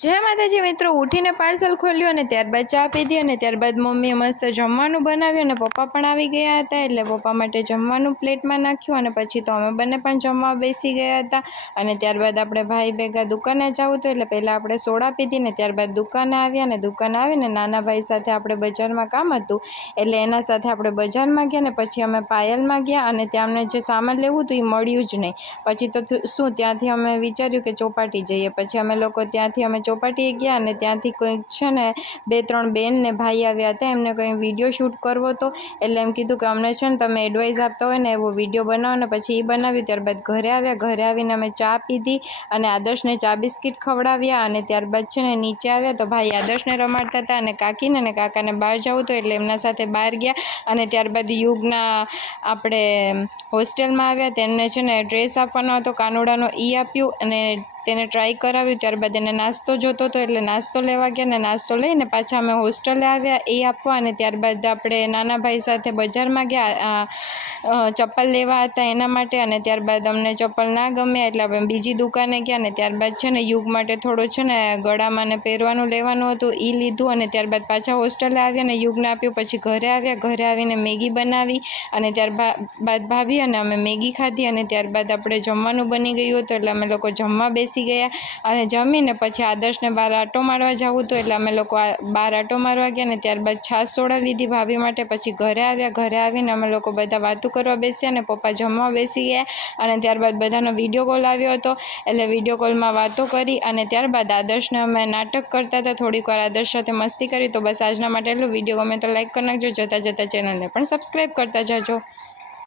जय माताजी मित्रों, उठीने पार्सल खोल्યું અને ત્યારબાદ ચા પીધી અને ત્યારબાદ મમ્મીએ મસ્ત જમવાનું બનાવ્યું અને પપ્પા પણ આવી ગયા હતા એટલે પપ્પા માટે જમવાનું પ્લેટમાં નાખ્યું અને પછી તો અમે બંને પણ જમવા બેસી ગયા હતા અને ત્યારબાદ આપણે ભાઈ ભેગા દુકાને જવું હતું એટલે પહેલાં આપણે સોડા પીધી ને ત્યારબાદ દુકાને આવ્યા અને દુકાને આવીને નાના ભાઈ સાથે આપણે બજારમાં કામ હતું એટલે એના સાથે આપણે બજારમાં ગયા ને પછી અમે પાયલમાં ગયા અને ત્યાં અમને જે સામાન લેવું હતું એ મળ્યું જ નહીં। પછી તો શું ત્યાંથી અમે વિચાર્યું કે ચોપાટી જઈએ, પછી અમે લોકો ત્યાંથી અમે ચોપાટીએ ગયા અને ત્યાંથી કોઈક છે ને 2-3 બેન ને ભાઈ આવ્યા હતા, એમને કંઈ વિડીયો શૂટ કરવો હતો એટલે એમ કીધું કે અમને છે ને તમે એડવાઇસ આપતા હોય ને એવો વિડીયો બનાવો ને પછી એ બનાવ્યું। ત્યારબાદ ઘરે આવ્યા, ઘરે આવીને અમે ચા પીધી અને આદર્શને ચા બિસ્કિટ ખવડાવ્યા અને ત્યારબાદ છે ને નીચે આવ્યા તો ભાઈ આદર્શને રમાડતા હતા અને કાકીને અને કાકાને બહાર જવું હતું એટલે એમના સાથે બહાર ગયા અને ત્યારબાદ યુગના આપણે હોસ્ટેલમાં આવ્યા, તેમને છે ને ડ્રેસ આપવાનો હતો કાનુડાનો, એ આપ્યું અને તેને ટ્રાય કરાવ્યું। ત્યારબાદ એને નાસ્તો જોતો હતો એટલે નાસ્તો લેવા ગયા ને નાસ્તો લઈને પાછા અમે હોસ્ટેલે આવ્યા એ આપવા અને ત્યારબાદ આપણે નાના ભાઈ સાથે બજારમાં ગયા ચપ્પલ લેવા હતા એના માટે અને ત્યારબાદ અમને ચપ્પલ ના ગમ્યા એટલે અમે બીજી દુકાને ગયા અને ત્યારબાદ છે ને યુગ માટે થોડું છે ને ગળામાં ને પહેરવાનું લેવાનું હતું એ લીધું અને ત્યારબાદ પાછા હોસ્ટેલે આવ્યા અને યુગને આપ્યું। પછી ઘરે આવ્યા, ઘરે આવીને મેગી બનાવી અને ત્યારબાદ ભાભી અને અમે મેગી ખાધી અને ત્યારબાદ આપણે જમવાનું બની ગયું હતું એટલે અમે લોકો જમવા બેસી ગયા અને જમીને પછી આદર્શને બહાર આટો મારવા જવું હતું એટલે અમે લોકો બહાર આટો મારવા ગયા ને ત્યારબાદ છાશ સોડા લીધી ભાભી માટે। પછી ઘરે આવ્યા, ઘરે આવીને અમે લોકો બધા વાતો કરવા બેસ્યા અને પપ્પા જમવા બેસી ગયા અને ત્યારબાદ બધાનો વિડીયો કોલ આવ્યો હતો એટલે વિડીયો કોલમાં વાતો કરી અને ત્યારબાદ આદર્શને અમે નાટક કરતા હતા, થોડીક વાર આદર્શ સાથે મસ્તી કરી। તો બસ આજના માટે એટલું, વિડીયો ગમે તો લાઈક કરી નાખજો, જતાં જતાં ચેનલને પણ સબસ્ક્રાઈબ કરતા જાજો।